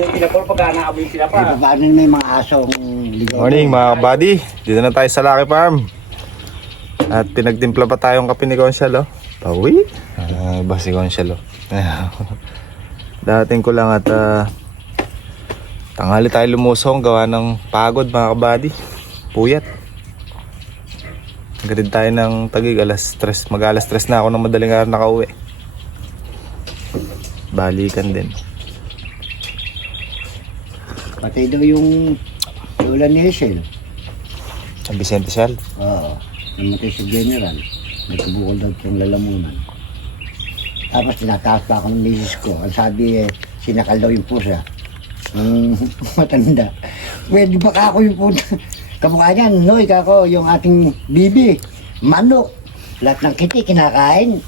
yung pinapol pag naamoy sila pa. Eh, paano may mga asong ligaw? Morning mga kabady, dito na tayo sa Lucky Farm. At pinagtimpla pa tayong kape ni Conchal, oh. Pawi? Iba si Conchal, oh. Dating ko lang at tanghali tayo lumusong gawa ng pagod mga kabady. Puyat. Gatid tayo ng Taguig, mag-alas 3 na ako ng madaling araw nakauwi. Balikan din. Patay daw yung ulan ni Hazel. Ang Vicente Sal. Oo. Namatay sa general. May kabukol daw siyang lalamunan. Tapos tinataas pa ako ng misis ko. Ang sabi sinakal daw yung pusa. Matanda. Pwede ba ako yung pusa? Kamukha niyan, no? Ikaw yung ating bibi. Manok. Lahat ng kiti kinakain.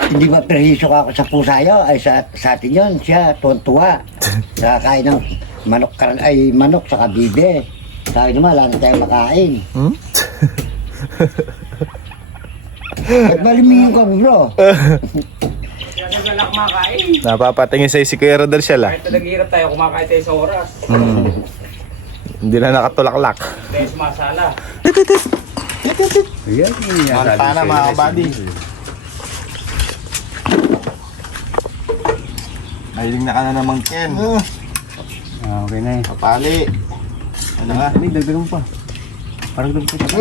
Hindi ba perhiso ka ako sa pusa yun? Ay sa atin yun. Siya, tuwan-tuwa. Nakakain ng manok, manok sa bibi. Sa akin naman, wala na tayong makain. At malimingin ko, bro. Kaya naglalak kumakain. Napapatingin sa'yo si Kuya Rodel siya lang. Kahit naghihirap tayo, kumakain tayo sa oras. Hindi na nakatulaklak. Dahil sumasala. Ayan, Manta na mga kabady. Mahiling na ka na naman, Ken. Okay na eh. Papali. Ano nga? Hindi, dagdagan pa. Parang dagdagan pa.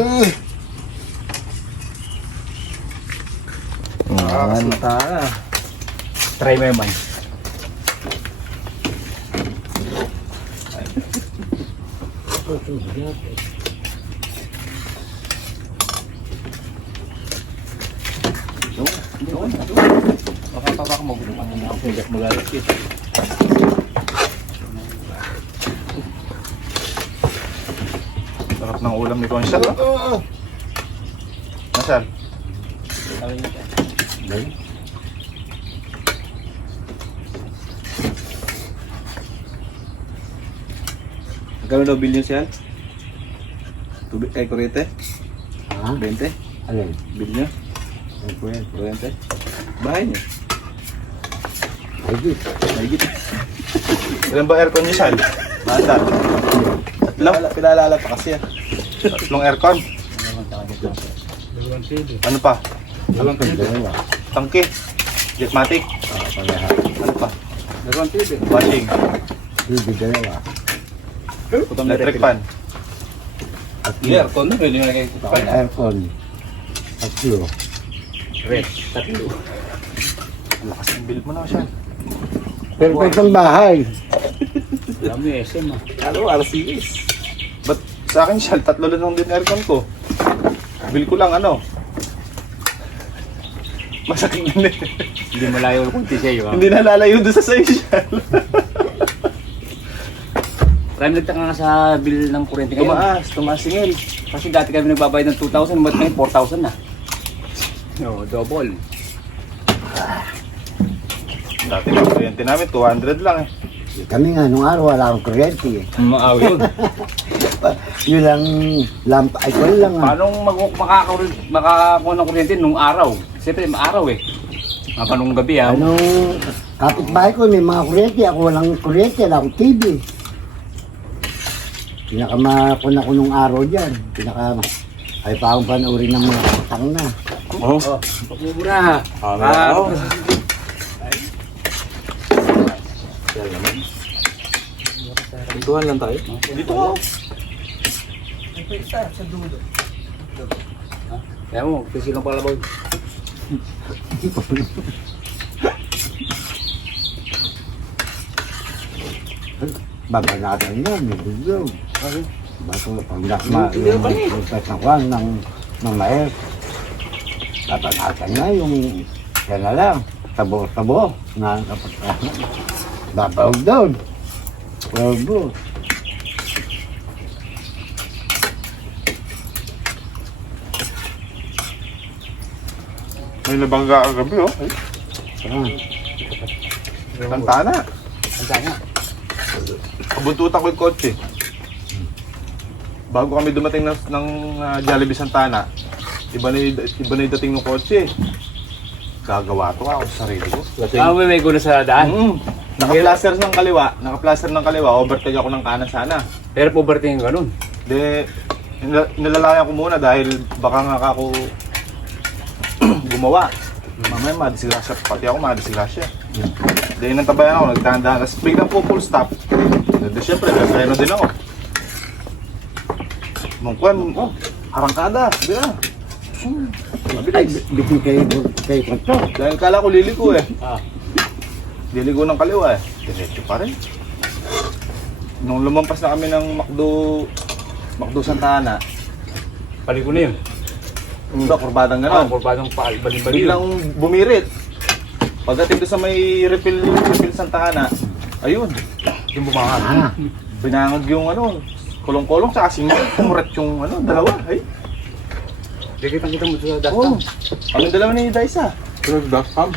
Manta na. Try mo naman. Baka mo gulo ka na ako magalit eh. Sarap ng ulam ni Conchal. Conchal. Magkano daw bill niyo siya? Tubig kay kuryente? Ha? 20? Alin? Bill niyo? Kuryente? Bahay niyo? Higit. Mahigit. Ilan ba aircon niyo, Sal? Bata. Pinaalala pa kasi yan. Tatlong aircon. Ano pa? Dalawa. Tangke. Jetmatic. Ano pa? Dalawang TV. Washing. Bibi, dalawa. Electric fan. Aircon na rin yung nagay ko. Aircon. Tatlo. Red. Tatlo. Lakas ng bill mo na, Sal. Perfect ang bahay. Alam mo yung SM ah. Ano, RCS. Ba't sa akin, Sal, tatlo lang din aircon ko. Bill ko lang ano. Masakit din eh. Hindi malayo ng kunti sa'yo ah. Hindi na lalayo doon sa sa'yo, Sal. Marami nagtaka nga sa bill ng kuryente ngayon. Tumaas singil. Kasi dati kami nagbabayad ng 2,000, ba't ngayon 4,000 na? No, double. Dati ng kuryente namin, 200 lang eh. Kami nga, nung araw wala akong kuryente eh. Maaw yun. Yun lang, ay ko lang ah. Paano makakakuha ng kuryente nung araw? Siyempre, araw eh. Nung gabi ah. Ano, kapitbahay ko may mga kuryente, ako walang kuryente, wala akong TV. Pinakamakuna ko nung araw dyan. Ay pa akong panoorin ng mga katang na. Oh. Pagmumura. Pintuhan lang tayo. Dito ako. Kaya mo, pisil lang pala boy. Babanatan yan, may bugyaw. Bato, pag nakma, Hindi yung pa eh. pagkas na kwan ng maes. Babanatan na yung, yan na lang, tabo-tabo, na kapagkahan. Babawag doon. Wabo. May nabangga kagabi oh. Santana. Santana. Kabuntutan ko yung kotse. Bago kami dumating ng Jollibee Santana, iba na yung dating ng kotse. Gagawa to ako sa sarili ko. May go na sa daan. Naka-plaster ng kaliwa, overtake ako ng kanan sana. Pero poverty yung ganun. De, inalalayan ko muna dahil baka nga ako gumawa. Mamaya madisgrasya, pati ako madisgrasya. De, nantabayan ako, nagtanda. Tapos biglang po full stop. De, syempre, nagpreno din ako. Mungkwan, arangkada, bila. Ay, bitin kay Konto. Dahil kala ko liliko eh. Ah. Liliko ng kaliwa eh. Diretso pa rin. Nung lumampas na kami ng Macdo Santa Ana, Paliko na yun. kurbadang Ah, gano'n. kurbadong bali-bali Biglang bumirit. Pagdating doon sa may refill Santa Ana, ayun, yung bumangan. Ah, binangag yung kolong-kolong sa kasing kumurat yung dalawa. Ay, Di kita mo sa dasta. oh, ang dalawa ni Daisa. Pero dashcam.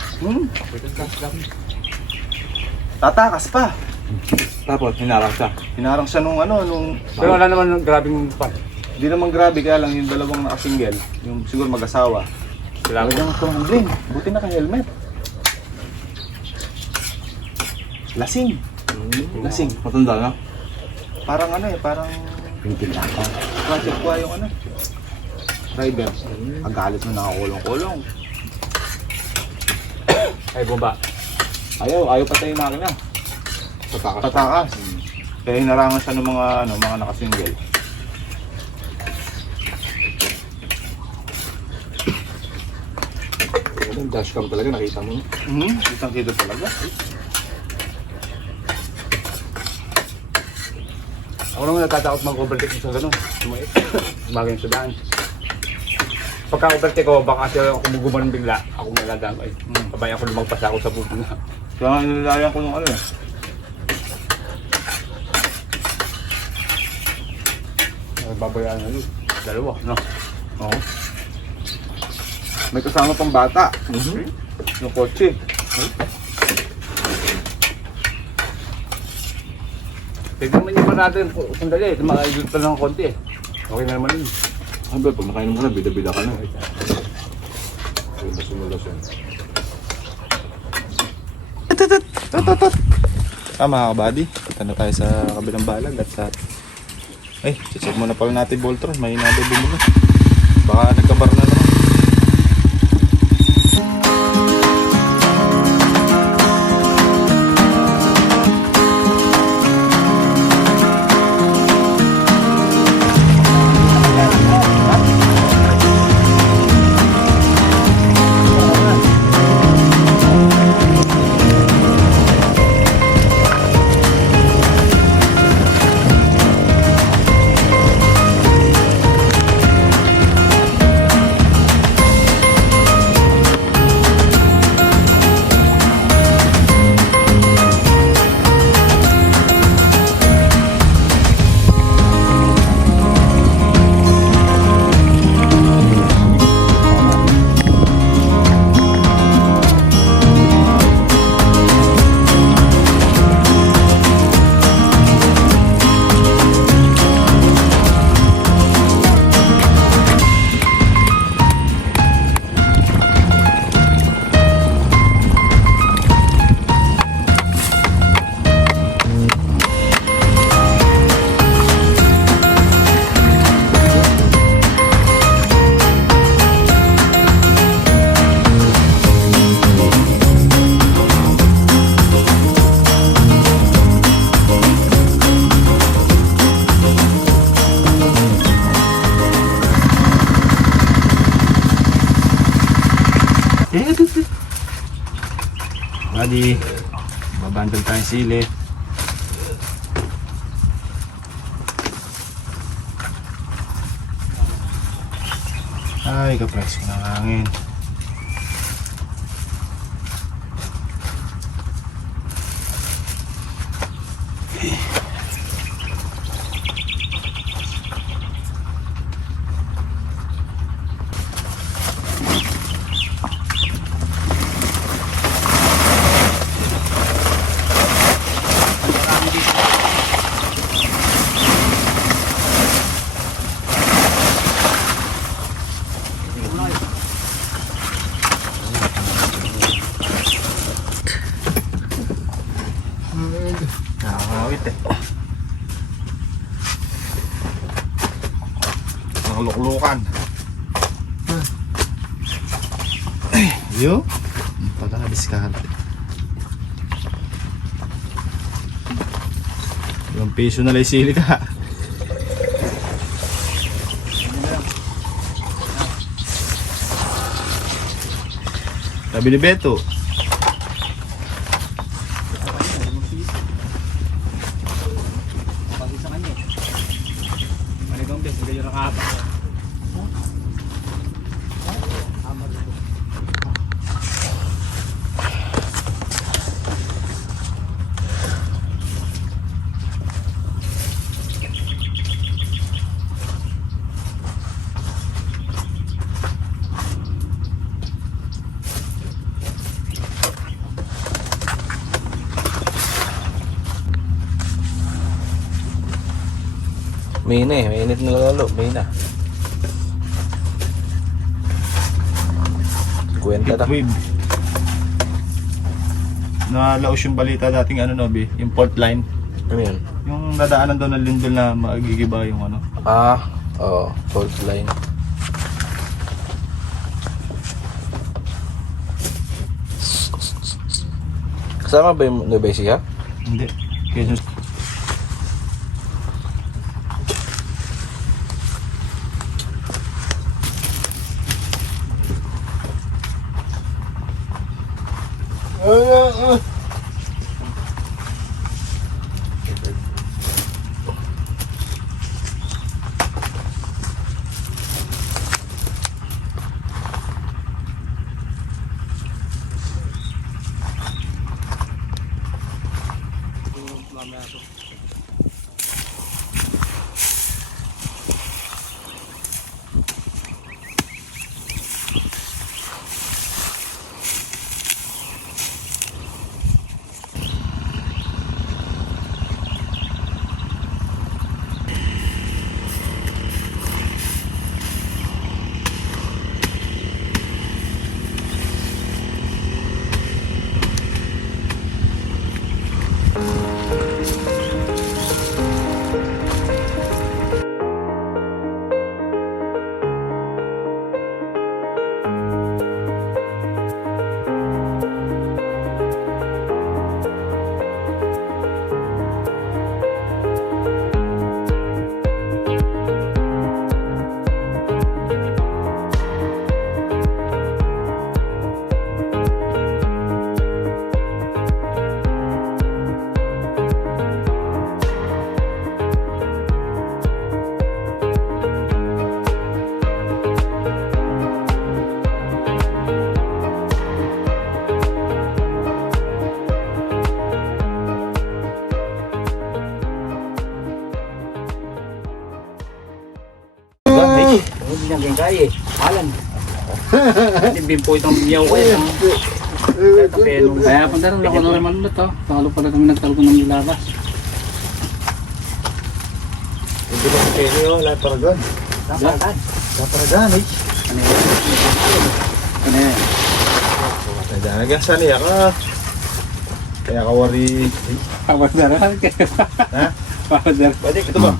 Tatakas pa. Tapos, hinarang siya. Hinarang siya nung Pero wala naman ng grabing pan. hindi naman grabe, kaya lang yung dalawang nakasingle, yung siguro mag-asawa. Sila Talagang tumambling, buti naka-helmet. Lasing. Lasing. Matanda na. Parang parang pintil ako. project ko yung driver. Ang galit na nakakulong-kulong. ay bomba. Ayaw patay yung makina. Tatakas. Kaya hinarangan siya ng mga nakasingle. Yung dashcam talaga, nakita mo. Kitang-kita talaga. Ako naman natatakot mag-overtake sa ganun. Sumait. Bagay sa daan. Pagka-overtake ko, baka siya ako gumanon bigla. Ako naladaan ko. Kabay ako lumagpas ako sa bubong na. Kaya nga nilalayan ko nung Babayaan na yun. Dalawa, no? Oo. May kasama pang bata. Yung kotse. Tignan mo pa natin. Sandali, makaigil pa lang konti eh. Okay na naman yun. Sabi, pag nakainom ka na, bida-bida ka na. Sumulas yan. Mga kabady, punta na tayo sa kabilang balag at sa... Ay, check muna pala natin yung Voltron. May nado bumula. Baka nagkabar na naman. Buddy, babandal tayong sili. Ay, kapres ko ng hangin. Nakakawit eh. Nakaluklukan. Yo. Pala diskarte. 1 piso na lang sili ka. Sabi ni Beto. Pag isa kanya. Maligong bes, hindi yung nakahaba. May na eh, mainit na lalo, may na. Kwenta na. Nalaos yung balita dating ano no, Bi, yung fault line. Ano yan? Yung nadaanan daw ng lindol na magigiba yung ano. Oo, fault line. Kasama ba yung Nueva Ecija? Hindi. Quezon. Hindi na din kaya eh. Alan. Hindi bimpo itong biyaw ko eh. Kaya punta rin ako naman ulit oh. Talo pala kami nagtalo ko ng nilabas. Hindi ba kayo yung lahat para doon? Dapat. Kaparagan eh. Ano yan? Nagasa niya ka. Kaya kawari. Pawadaran. Ha? Pawadaran. Pwede, ito ba?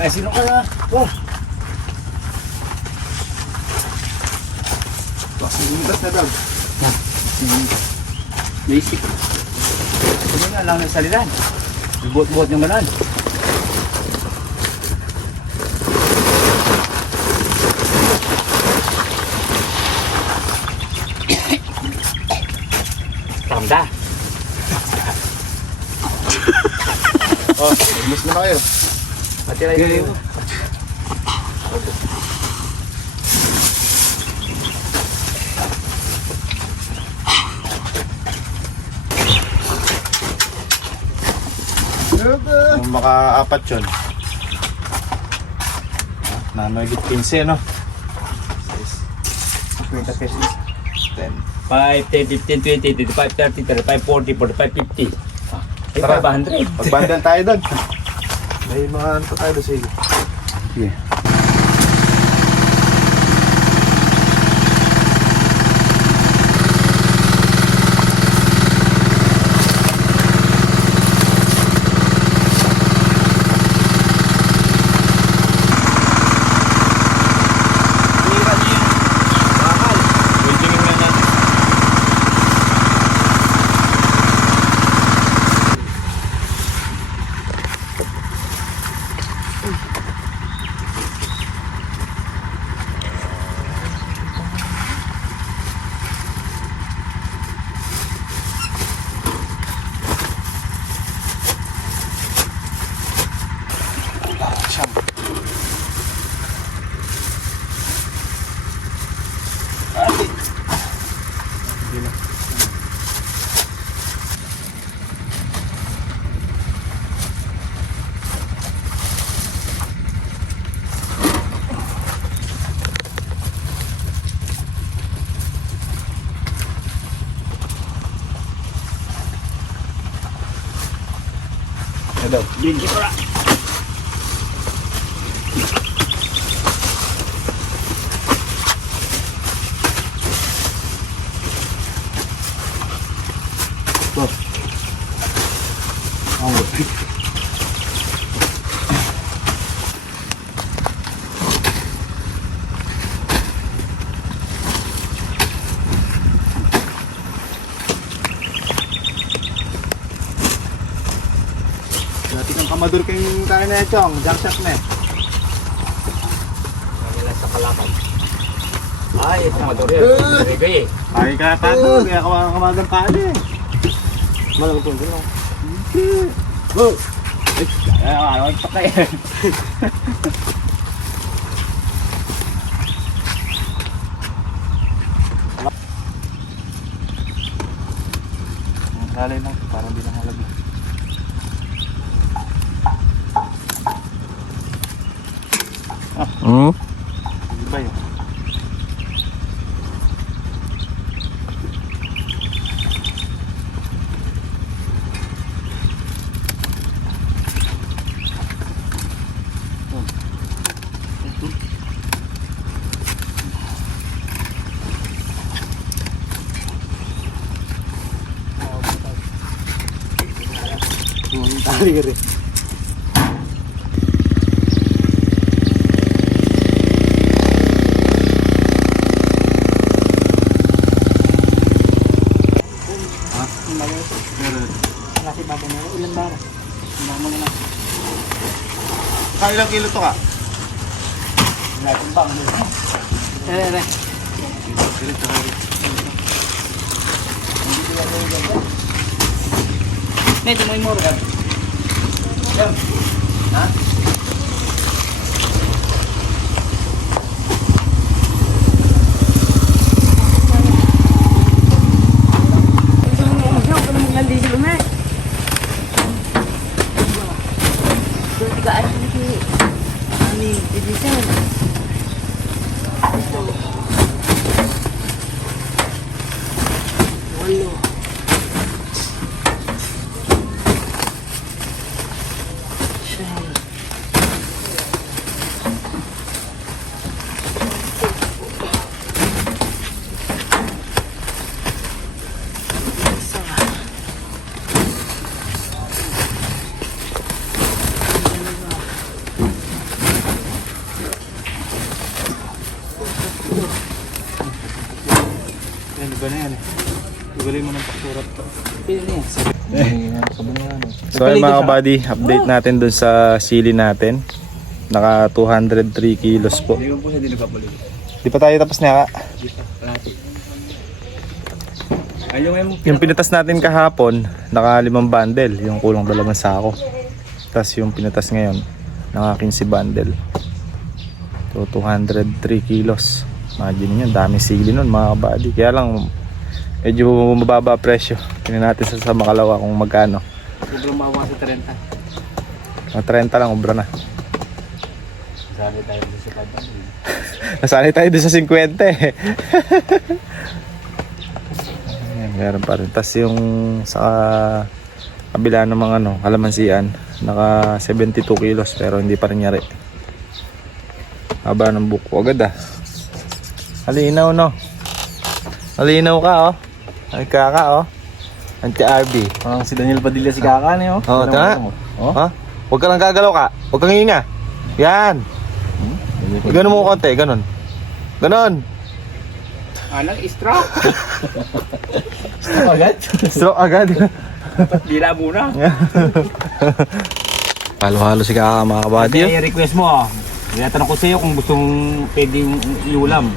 Ay, sino ka na? Oh. Bukas na daw. Basic. Ano nga lang ng salilan? Buot-buot yung manan. Tanda. Oh, ilis na kayo. Matira yun. Yung maka-apat yun. Na magigit 15, no? 20 pesos. 10. 5, 10, 15, 20, 25, 30, 35, 40, 45, 50. Ay, Tara. 500. Magbandal tayo doon. May mga ano pa tayo doon, sige. Yeah. daw. Bigyan ko na. Dati kang kamadur kayong kain na chong, jack shot na eh. Nila sa kalakal. Ay, ito maduri. Bigay eh. Ay ka tato, kaya kamagang kain eh. Malang po ko. Go! Ay, ano pa kay. Lalay lang, parang di lang halagi. Hindi ba yun? Tali ka rin. Ilang kilo to ka? Ito mo yung morgan. Yan, iba na yan eh. Ibalik mo ng paksurat to. So ayun mga kabady, update natin dun sa sili natin. Naka 203 kilos po. Hindi ko po siya dinagpapulit. Di pa tayo tapos na. Yung pinatas natin kahapon, naka 5 bundle, yung kulang 2 sako. Tapos yung pinatas ngayon, naka 15 bundle. So 203 kilos. Imagine nyo, dami sili nun mga kabady. Kaya lang, medyo mababa presyo. Tingnan natin sa Makalawa kung magkano. Sobrang mawa sa 30. Mga 30 lang, obra na. Sabi tayo dito sa padang. Nasanay tayo doon sa 50 eh. Ayan, meron pa rin. Tapos yung sa kabila ng mga kalamansian, naka 72 kilos pero hindi pa rin nyari. Haba ng buko agad ah. Halinaw no. Halinaw ka oh. Ay kaka oh. Anti-RB. Parang si Daniel Padilla si Kaka niyo. Oh, tama. Ha? Huwag ka lang gagalaw ka. Huwag kang hinga. Yan. Ganun mo konti, ganun. Ganon. Anong stroke? Stroke agad? Stroke agad. Dila muna. Halo-halo si Kaka mga kabady. Kaya i-request mo ah. Tinatanong ko sa iyo kung gusto mong pwedeng iulam.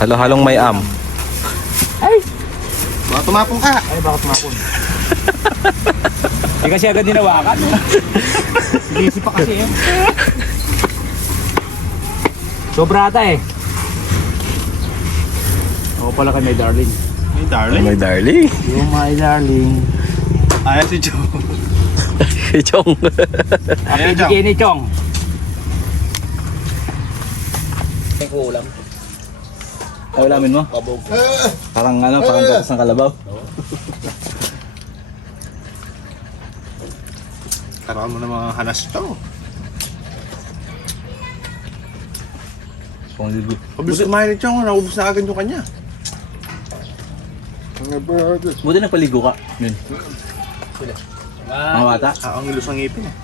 Halo-halong may am. Ay! Baka tumapong ka. Ay, bakit mapon? Hindi kasi agad dinawakan. Sige pa kasi yun. Sobra ata eh. Ako pala kay my darling. May darling. May darling. Yung my darling. Ayan si Chong. Si Chong. Ayan si Kenny Chong. May kulam. Ay, ulamin mo? Kabog. Parang parang gatas ng kalabaw. Tara mo na mga hanas to. Pangligot. Pabilis kumain ito, naubos na agad yung kanya. Buti nagpaligo ka. Yun. Mga bata. Ang ilus ang ngipin eh.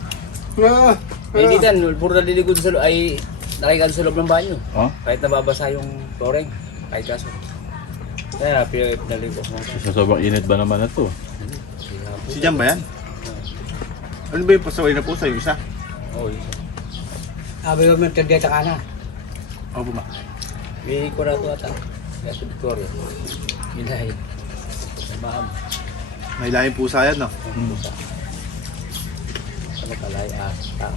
Eh, hindi tan, puro naliligod sa loob, ay nakikano sa loob ng banyo. Oh? Kahit nababasa yung flooring, kahit kaso. Kaya, pinaligo ko. Sa sobrang init ba naman na to? Si Jan ba yan? Ano ba yung pasaway na pusa? Yung isa? Oo, yun. Sabi ko may tagdeta ka na. Opo ma. Bili ko na ito ata. Kaya sa Victoria. Minahin. Ma'am. May lahing pusa yan, no? Ano kalay? Tao.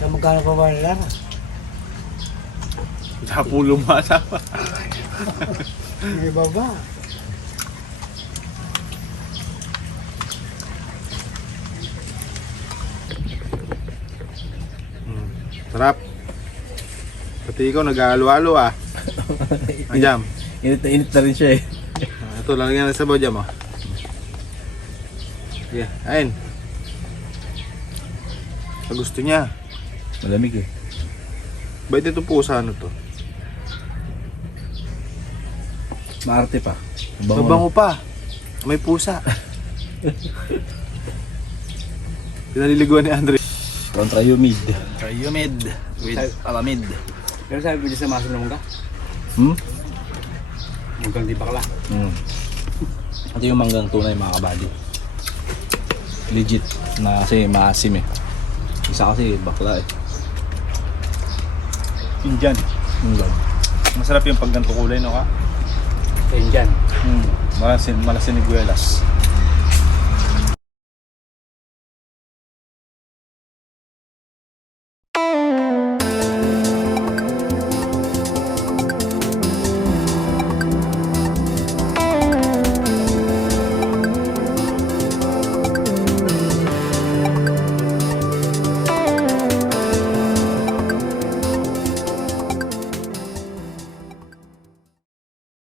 Sa magkano pa ba nila? Napulong mata pa. May baba. Sarap. Pati ikaw nag-alo-alo ah. Ang jam. Init na rin siya eh. Ito, lalagyan na sa sabaw jam oh. Sige, ayun. Sa gusto niya. Malamig eh. Bait itong pusa ano to? Maarte pa. Mabango pa. May pusa. Pinaliliguan ni Andre. Contra humid. Humid with alamid. Pero sabi ko dyan sa maso ng mungga. Hmm? Munggang di bakla. Ito yung manggang tunay mga kabady. Legit na kasi maasim eh. Isa kasi bakla eh. Indian. Masarap yung pagganto kulay no ka? Kaya dyan. Malasiniguelas.